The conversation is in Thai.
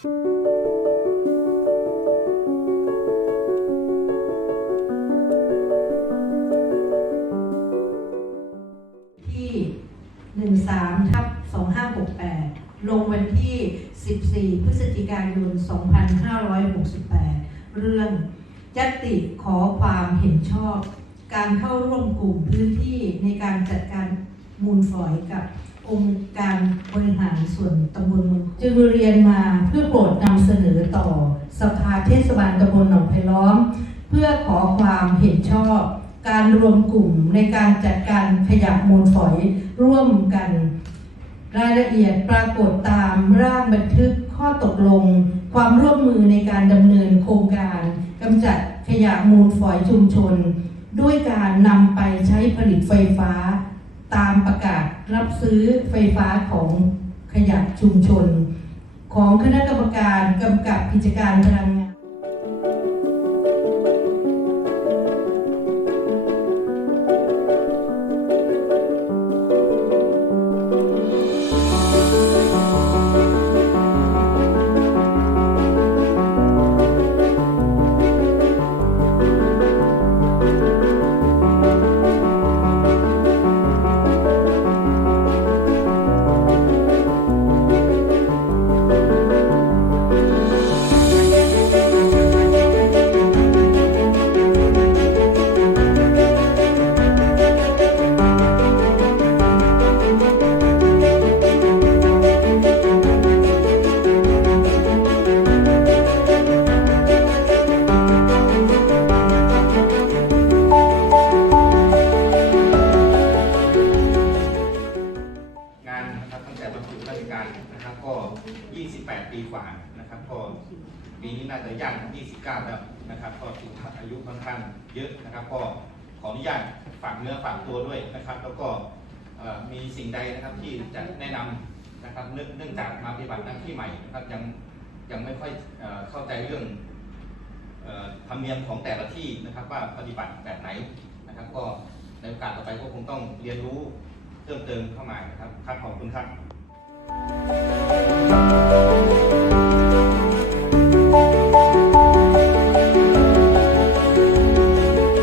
ที่13ทับ2568 ลงวันที่ 14 พฤศจิกายน 2568 เรื่องยติขอความเห็นชอบ การเข้าร่วมกลุ่มพื้นที่ในการจัดการมูลฝอยกับ องค์การบริหารส่วนตำบลมืองจึงเรียนมาเพื่อโปรดนำเสนอต่อสภาเทศบาลตำบลหนองไผ่ล้อม เพื่อขอความเห็นชอบ การรวมกลุ่มในการจัดการขยะมูลฝอยร่วมกัน รายละเอียดปรากฏตามร่างบันทึกข้อตกลง ความร่วมมือในการดำเนินโครงการกำจัดขยะมูลฝอยชุมชน ด้วยการนำไปใช้ผลิตไฟฟ้า ตามประกาศรับซื้อไฟฟ้าของขยะชุมชน ของคณะกรรมการกำกับกิจการพลังงาน การนะครับ ก็ 28 ปีกว่านะครับ ก็ปีนี้น่าจะย่าง29 แล้วนะครับ ก็ถือว่าอายุค่อนข้างเยอะนะครับ ก็ขออนุญาตฝากเนื้อฝากตัวด้วยนะครับ แล้วก็มีสิ่งใดนะครับที่จะแนะนำนะครับเนื่องจากมาปฏิบัติหน้าที่ใหม่นะครับยังยังไม่ค่อยเอเข้าใจเรื่องอธรรมเนียมของแต่ละที่นะครับว่าปฏิบัติแบบไหนนะครับ ก็ในโอกาสต่อไปก็คงต้องเรียนรู้เพิ่มเติมเข้ามานะครับครับขอบคุณครับ